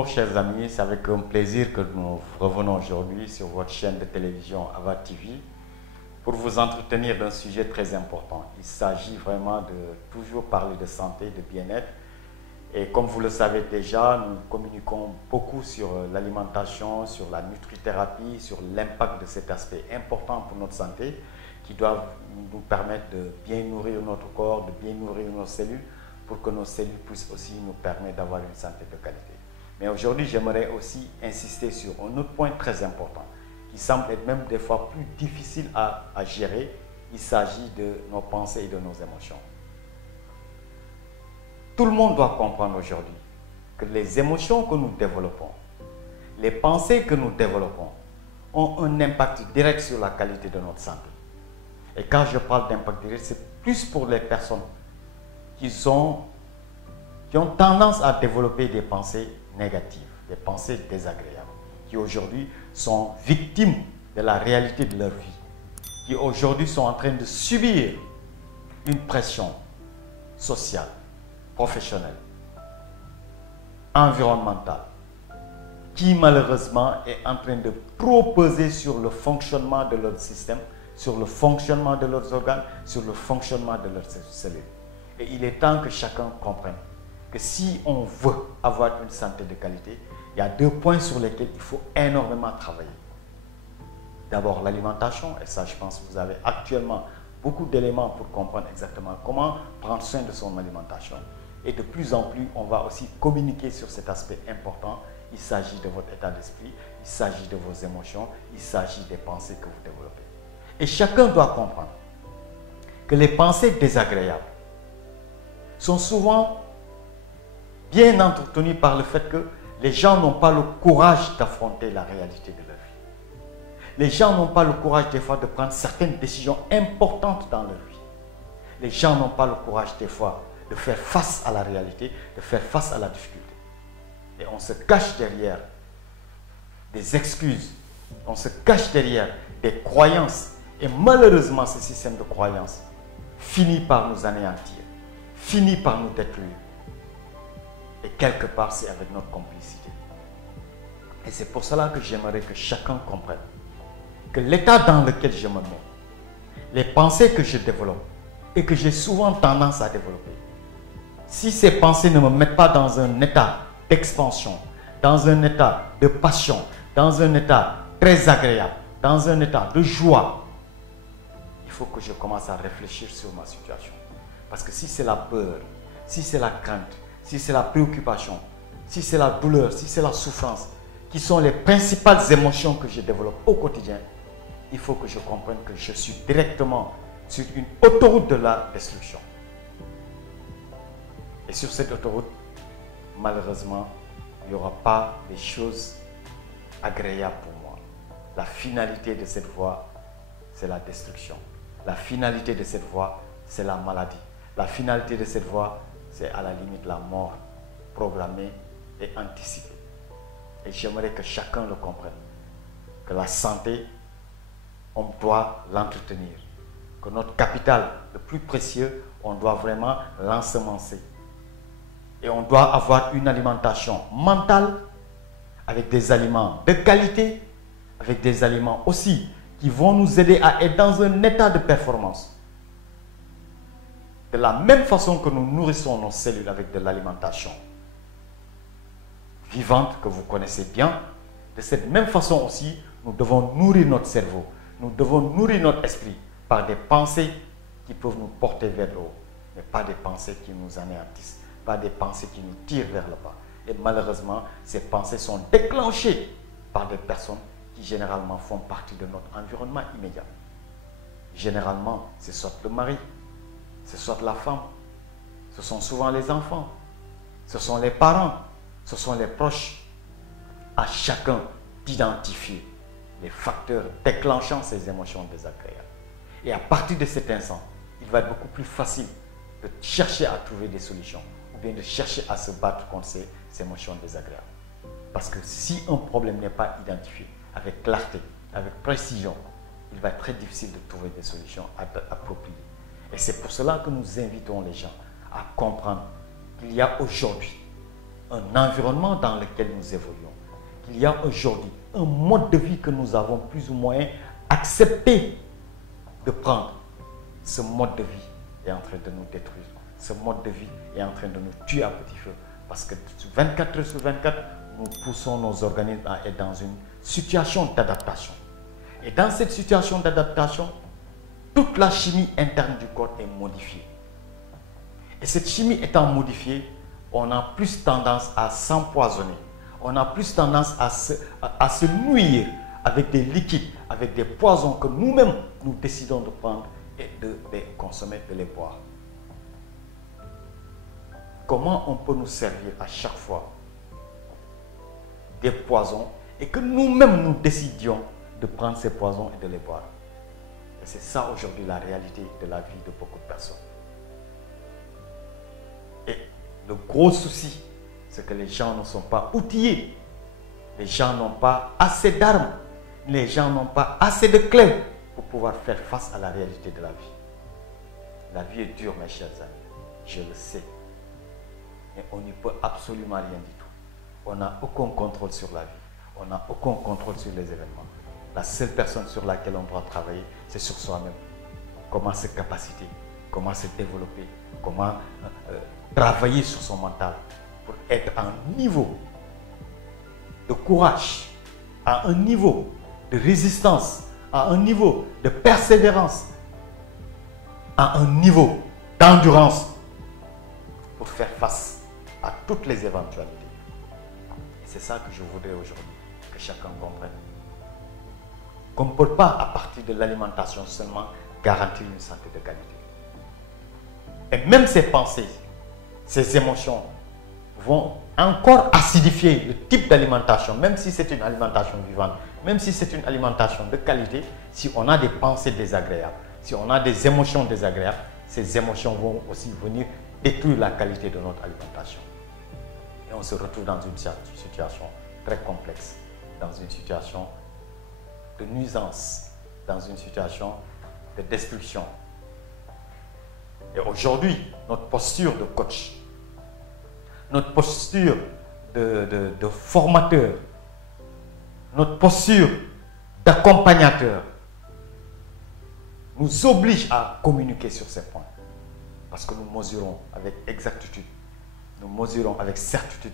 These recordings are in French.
Bonjour chers amis, c'est avec un plaisir que nous revenons aujourd'hui sur votre chaîne de télévision Ava TV pour vous entretenir d'un sujet très important. Il s'agit vraiment de toujours parler de santé, de bien-être. Et comme vous le savez déjà, nous communiquons beaucoup sur l'alimentation, sur la nutrithérapie, sur l'impact de cet aspect important pour notre santé qui doivent nous permettre de bien nourrir notre corps, de bien nourrir nos cellules pour que nos cellules puissent aussi nous permettre d'avoir une santé de qualité. Mais aujourd'hui, j'aimerais aussi insister sur un autre point très important qui semble être même des fois plus difficile à gérer. Il s'agit de nos pensées et de nos émotions. Tout le monde doit comprendre aujourd'hui que les émotions que nous développons, les pensées que nous développons ont un impact direct sur la qualité de notre santé. Et quand je parle d'impact direct, c'est plus pour les personnes qui ont tendance à développer des pensées négatives, des pensées désagréables, qui aujourd'hui sont victimes de la réalité de leur vie, qui aujourd'hui sont en train de subir une pression sociale, professionnelle, environnementale, qui malheureusement est en train de trop peser sur le fonctionnement de leur système, sur le fonctionnement de leurs organes, sur le fonctionnement de leurs cellules. Et il est temps que chacun comprenne que si on veut avoir une santé de qualité, il y a deux points sur lesquels il faut énormément travailler. D'abord l'alimentation, et ça je pense que vous avez actuellement beaucoup d'éléments pour comprendre exactement comment prendre soin de son alimentation. Et de plus en plus, on va aussi communiquer sur cet aspect important. Il s'agit de votre état d'esprit, il s'agit de vos émotions, il s'agit des pensées que vous développez. Et chacun doit comprendre que les pensées désagréables sont souvent bien entretenues par le fait que les gens n'ont pas le courage d'affronter la réalité de leur vie. Les gens n'ont pas le courage des fois de prendre certaines décisions importantes dans leur vie. Les gens n'ont pas le courage des fois de faire face à la réalité, de faire face à la difficulté. Et on se cache derrière des excuses, on se cache derrière des croyances. Et malheureusement, ce système de croyances finit par nous anéantir, finit par nous détruire. Et quelque part, c'est avec notre complicité. Et c'est pour cela que j'aimerais que chacun comprenne que l'état dans lequel je me mets, les pensées que je développe et que j'ai souvent tendance à développer, si ces pensées ne me mettent pas dans un état d'expansion, dans un état de passion, dans un état très agréable, dans un état de joie, il faut que je commence à réfléchir sur ma situation. Parce que si c'est la peur, si c'est la crainte, si c'est la préoccupation, si c'est la douleur, si c'est la souffrance, qui sont les principales émotions que je développe au quotidien, il faut que je comprenne que je suis directement sur une autoroute de la destruction. Et sur cette autoroute, malheureusement, il n'y aura pas des choses agréables pour moi. La finalité de cette voie, c'est la destruction. La finalité de cette voie, c'est la maladie. La finalité de cette voie, c'est à la limite la mort programmée et anticipée. Et j'aimerais que chacun le comprenne. Que la santé, on doit l'entretenir. Que notre capital, le plus précieux, on doit vraiment l'ensemencer. Et on doit avoir une alimentation mentale avec des aliments de qualité, avec des aliments aussi qui vont nous aider à être dans un état de performance. De la même façon que nous nourrissons nos cellules avec de l'alimentation vivante que vous connaissez bien, de cette même façon aussi, nous devons nourrir notre cerveau, nous devons nourrir notre esprit par des pensées qui peuvent nous porter vers le haut, mais pas des pensées qui nous anéantissent, pas des pensées qui nous tirent vers le bas. Et malheureusement, ces pensées sont déclenchées par des personnes qui généralement font partie de notre environnement immédiat. Généralement, c'est soit le mari, c'est soit la femme, ce sont souvent les enfants, ce sont les parents, ce sont les proches. À chacun d'identifier les facteurs déclenchant ces émotions désagréables. Et à partir de cet instant, il va être beaucoup plus facile de chercher à trouver des solutions ou bien de chercher à se battre contre ces émotions désagréables. Parce que si un problème n'est pas identifié avec clarté, avec précision, il va être très difficile de trouver des solutions appropriées. Et c'est pour cela que nous invitons les gens à comprendre qu'il y a aujourd'hui un environnement dans lequel nous évoluons, qu'il y a aujourd'hui un mode de vie que nous avons plus ou moins accepté de prendre. Ce mode de vie est en train de nous détruire. Ce mode de vie est en train de nous tuer à petit feu. Parce que 24 heures sur 24, nous poussons nos organismes à être dans une situation d'adaptation. Et dans cette situation d'adaptation, toute la chimie interne du corps est modifiée. Et cette chimie étant modifiée, on a plus tendance à s'empoisonner. On a plus tendance à se nuire avec des liquides, avec des poisons que nous-mêmes, nous décidons de prendre et de consommer, de les boire. Comment on peut nous servir à chaque fois des poisons et que nous-mêmes nous décidions de prendre ces poisons et de les boire? Et c'est ça aujourd'hui la réalité de la vie de beaucoup de personnes. Et le gros souci, c'est que les gens ne sont pas outillés. Les gens n'ont pas assez d'armes. Les gens n'ont pas assez de clés pour pouvoir faire face à la réalité de la vie. La vie est dure, mes chers amis. Je le sais. Mais on n'y peut absolument rien du tout. On n'a aucun contrôle sur la vie. On n'a aucun contrôle sur les événements. La seule personne sur laquelle on doit travailler, c'est sur soi-même. Comment se capaciter, comment se développer, comment travailler sur son mental pour être à un niveau de courage, à un niveau de résistance, à un niveau de persévérance, à un niveau d'endurance pour faire face à toutes les éventualités. Et c'est ça que je voudrais aujourd'hui que chacun comprenne. Qu'on ne peut pas, à partir de l'alimentation seulement, garantir une santé de qualité. Et même ces pensées, ces émotions vont encore acidifier le type d'alimentation, même si c'est une alimentation vivante, même si c'est une alimentation de qualité. Si on a des pensées désagréables, si on a des émotions désagréables, ces émotions vont aussi venir détruire la qualité de notre alimentation. Et on se retrouve dans une situation très complexe, dans une situation de nuisance, dans une situation de destruction. Et aujourd'hui, notre posture de coach, notre posture de formateur, notre posture d'accompagnateur nous oblige à communiquer sur ces points. Parce que nous mesurons avec exactitude, nous mesurons avec certitude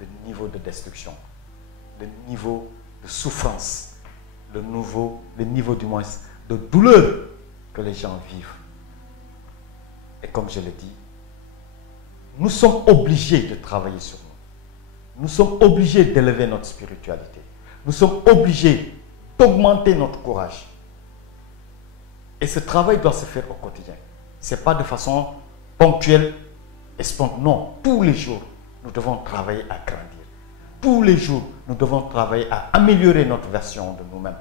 le niveau de destruction, le niveau de souffrance, le niveau du moins de douleur que les gens vivent. Et comme je l'ai dit, nous sommes obligés de travailler sur nous. Nous sommes obligés d'élever notre spiritualité. Nous sommes obligés d'augmenter notre courage. Et ce travail doit se faire au quotidien. Ce n'est pas de façon ponctuelle et spontanée. Non, tous les jours, nous devons travailler à grandir. Tous les jours, nous devons travailler à améliorer notre version de nous-mêmes.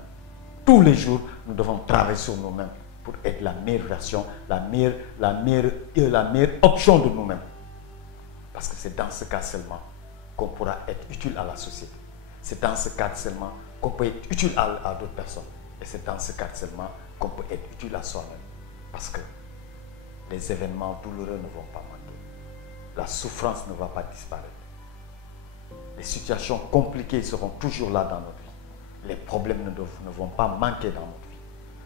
Tous les jours, nous devons travailler sur nous-mêmes pour être la meilleure version, la meilleure option de nous-mêmes. Parce que c'est dans ce cas seulement qu'on pourra être utile à la société. C'est dans ce cadre seulement qu'on peut être utile à d'autres personnes. Et c'est dans ce cadre seulement qu'on peut être utile à soi-même. Parce que les événements douloureux ne vont pas manquer. La souffrance ne va pas disparaître. Les situations compliquées seront toujours là dans notre vie. Les problèmes ne vont pas manquer dans notre vie.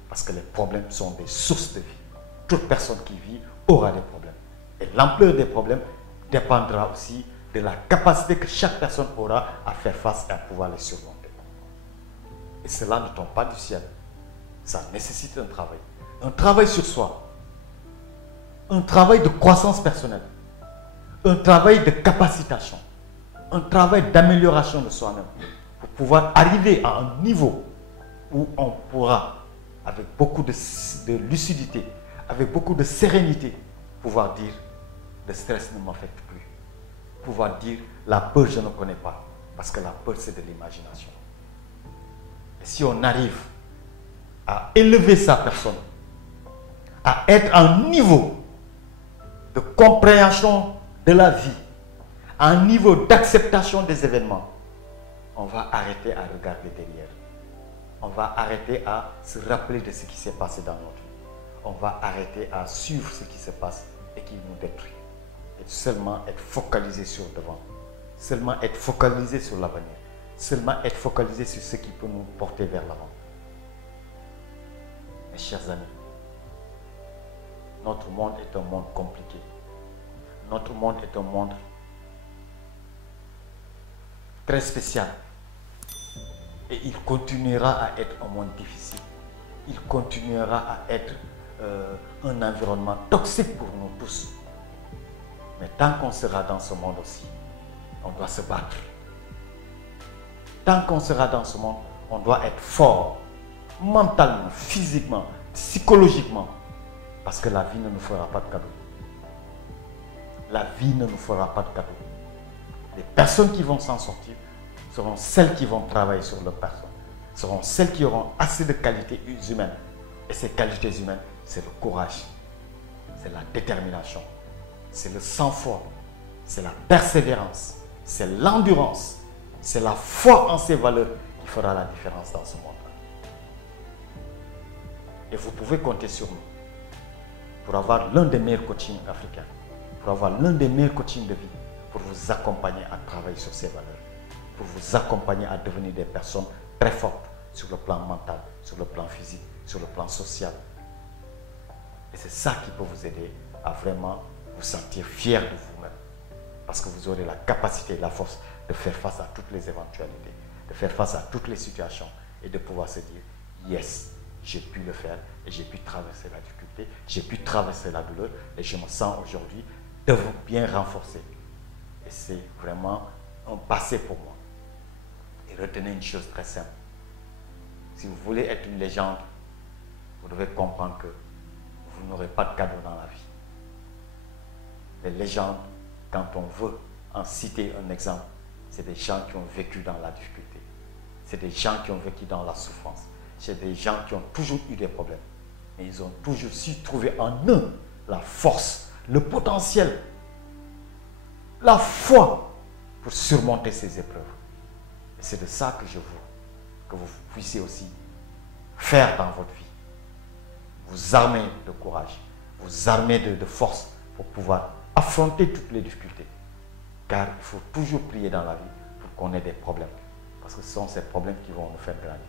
Parce que les problèmes sont des sources de vie. Toute personne qui vit aura des problèmes. Et l'ampleur des problèmes dépendra aussi de la capacité que chaque personne aura à faire face et à pouvoir les surmonter. Et cela ne tombe pas du ciel. Ça nécessite un travail. Un travail sur soi. Un travail de croissance personnelle. Un travail de capacitation. Un travail d'amélioration de soi-même. Pour pouvoir arriver à un niveau où on pourra, avec beaucoup de lucidité, avec beaucoup de sérénité, pouvoir dire le stress ne m'affecte plus. Pouvoir dire la peur je ne connais pas. Parce que la peur c'est de l'imagination. Et si on arrive à élever sa personne, à être à un niveau de compréhension de la vie, à un niveau d'acceptation des événements, on va arrêter à regarder derrière. On va arrêter à se rappeler de ce qui s'est passé dans notre vie. On va arrêter à suivre ce qui se passe et qui nous détruit. Et seulement être focalisé sur devant. seulement être focalisé sur l'avenir, seulement être focalisé sur ce qui peut nous porter vers l'avant. Mes chers amis, notre monde est un monde compliqué. Notre monde est un monde très spécial. Et il continuera à être un monde difficile. Il continuera à être un environnement toxique pour nous tous. Mais tant qu'on sera dans ce monde aussi, on doit se battre. Tant qu'on sera dans ce monde, on doit être fort, mentalement, physiquement, psychologiquement. Parce que la vie ne nous fera pas de cadeau. La vie ne nous fera pas de cadeau. Les personnes qui vont s'en sortir seront celles qui vont travailler sur leur personne, seront celles qui auront assez de qualités humaines. Et ces qualités humaines, c'est le courage, c'est la détermination, c'est le sang-froid, c'est la persévérance, c'est l'endurance, c'est la foi en ces valeurs qui fera la différence dans ce monde-là. Et vous pouvez compter sur nous pour avoir l'un des meilleurs coachings africains, pour avoir l'un des meilleurs coachings de vie, pour vous accompagner à travailler sur ces valeurs, pour vous accompagner à devenir des personnes très fortes sur le plan mental, sur le plan physique, sur le plan social. Et c'est ça qui peut vous aider à vraiment vous sentir fier de vous-même. Parce que vous aurez la capacité, la force de faire face à toutes les éventualités, de faire face à toutes les situations et de pouvoir se dire, yes, j'ai pu le faire et j'ai pu traverser la difficulté, j'ai pu traverser la douleur et je me sens aujourd'hui de vous bien renforcer. Et c'est vraiment un passé pour moi. Et retenez une chose très simple. Si vous voulez être une légende, vous devez comprendre que vous n'aurez pas de cadeau dans la vie. Les légendes, quand on veut en citer un exemple, c'est des gens qui ont vécu dans la difficulté. C'est des gens qui ont vécu dans la souffrance. C'est des gens qui ont toujours eu des problèmes. Mais ils ont toujours su trouver en eux la force, le potentiel, la foi pour surmonter ces épreuves. Et c'est de ça que je veux que vous puissiez aussi faire dans votre vie. Vous armer de courage, vous armer de force pour pouvoir affronter toutes les difficultés. Car il faut toujours prier dans la vie pour qu'on ait des problèmes. Parce que ce sont ces problèmes qui vont nous faire grandir.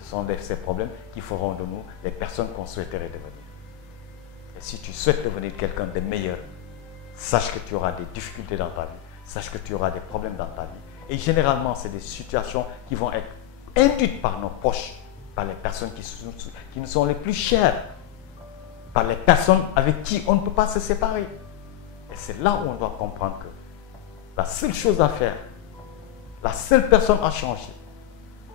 Ce sont ces problèmes qui feront de nous les personnes qu'on souhaiterait devenir. Et si tu souhaites devenir quelqu'un de meilleur, sache que tu auras des difficultés dans ta vie, sache que tu auras des problèmes dans ta vie. Et généralement, c'est des situations qui vont être induites par nos proches, par les personnes qui nous sont les plus chères, par les personnes avec qui on ne peut pas se séparer. Et c'est là où on doit comprendre que la seule chose à faire, la seule personne à changer,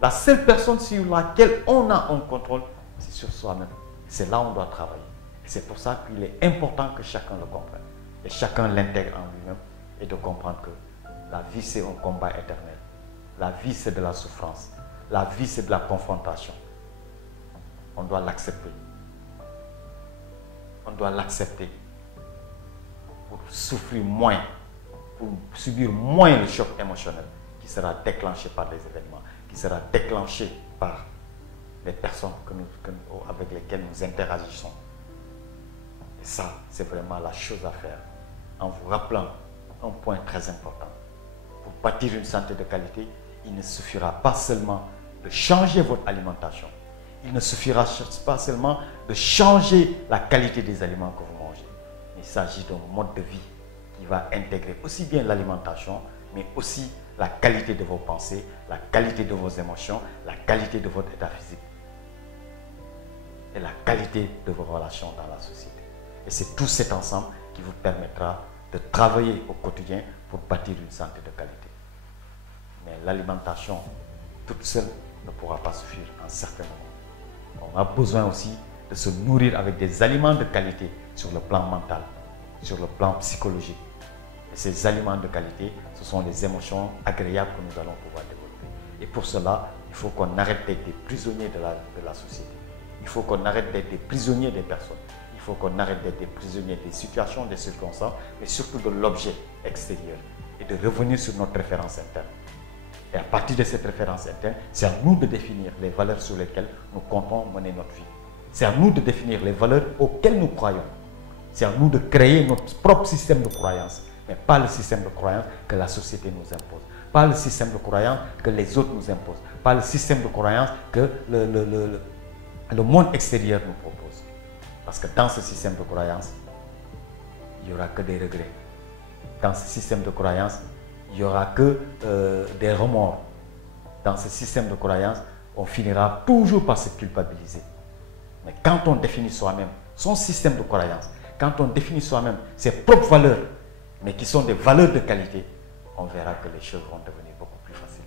la seule personne sur laquelle on a un contrôle, c'est sur soi-même. C'est là où on doit travailler. Et c'est pour ça qu'il est important que chacun le comprenne. Et chacun l'intègre en lui-même et de comprendre que la vie, c'est un combat éternel. La vie, c'est de la souffrance. La vie, c'est de la confrontation. On doit l'accepter. On doit l'accepter pour souffrir moins, pour subir moins le choc émotionnel qui sera déclenché par les événements, qui sera déclenché par les personnes avec lesquelles nous interagissons. Et ça, c'est vraiment la chose à faire en vous rappelant un point très important. Pour bâtir une santé de qualité, il ne suffira pas seulement de changer votre alimentation. Il ne suffira pas seulement de changer la qualité des aliments que vous mangez. Il s'agit d'un mode de vie qui va intégrer aussi bien l'alimentation, mais aussi la qualité de vos pensées, la qualité de vos émotions, la qualité de votre état physique et la qualité de vos relations dans la société. Et c'est tout cet ensemble qui vous permettra de travailler au quotidien pour bâtir une santé de qualité. Mais l'alimentation toute seule ne pourra pas suffire en certains moments. On a besoin aussi de se nourrir avec des aliments de qualité sur le plan mental, sur le plan psychologique. Et ces aliments de qualité, ce sont les émotions agréables que nous allons pouvoir développer. Et pour cela, il faut qu'on arrête d'être des prisonniers de la société. Il faut qu'on arrête d'être des prisonniers des personnes. Il faut qu'on arrête d'être des prisonniers des situations, des circonstances, mais surtout de l'objet extérieur. Et de revenir sur notre référence interne. Et à partir de cette référence interne, c'est à nous de définir les valeurs sur lesquelles nous comptons mener notre vie. C'est à nous de définir les valeurs auxquelles nous croyons. C'est à nous de créer notre propre système de croyance. mais pas le système de croyance que la société nous impose, pas le système de croyance que les autres nous imposent, pas le système de croyance que le monde extérieur nous propose. Parce que dans ce système de croyance, il n'y aura que des regrets. Dans ce système de croyance, il n'y aura que des remords. Dans ce système de croyance, on finira toujours par se culpabiliser. Mais quand on définit soi-même son système de croyance, quand on définit soi-même ses propres valeurs, mais qui sont des valeurs de qualité, on verra que les choses vont devenir beaucoup plus faciles.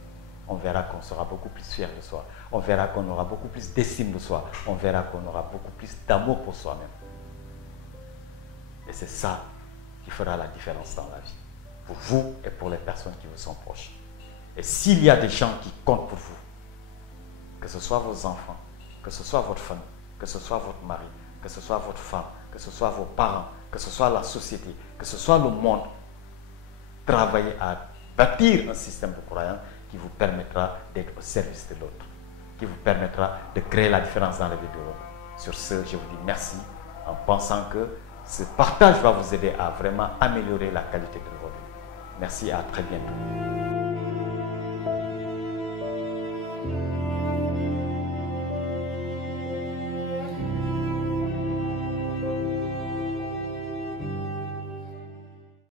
On verra qu'on sera beaucoup plus fier de soi. On verra qu'on aura beaucoup plus d'estime de soi. On verra qu'on aura beaucoup plus d'amour pour soi-même. Et c'est ça qui fera la différence dans la vie. Pour vous et pour les personnes qui vous sont proches. Et s'il y a des gens qui comptent pour vous, que ce soit vos enfants, que ce soit votre famille, que ce soit votre mari, que ce soit votre femme, que ce soit vos parents, que ce soit la société, que ce soit le monde, travaillez à bâtir un système de croyance qui vous permettra d'être au service de l'autre, qui vous permettra de créer la différence dans la vie de l'autre. Sur ce, je vous dis merci en pensant que ce partage va vous aider à vraiment améliorer la qualité de votre vie. Merci et à très bientôt.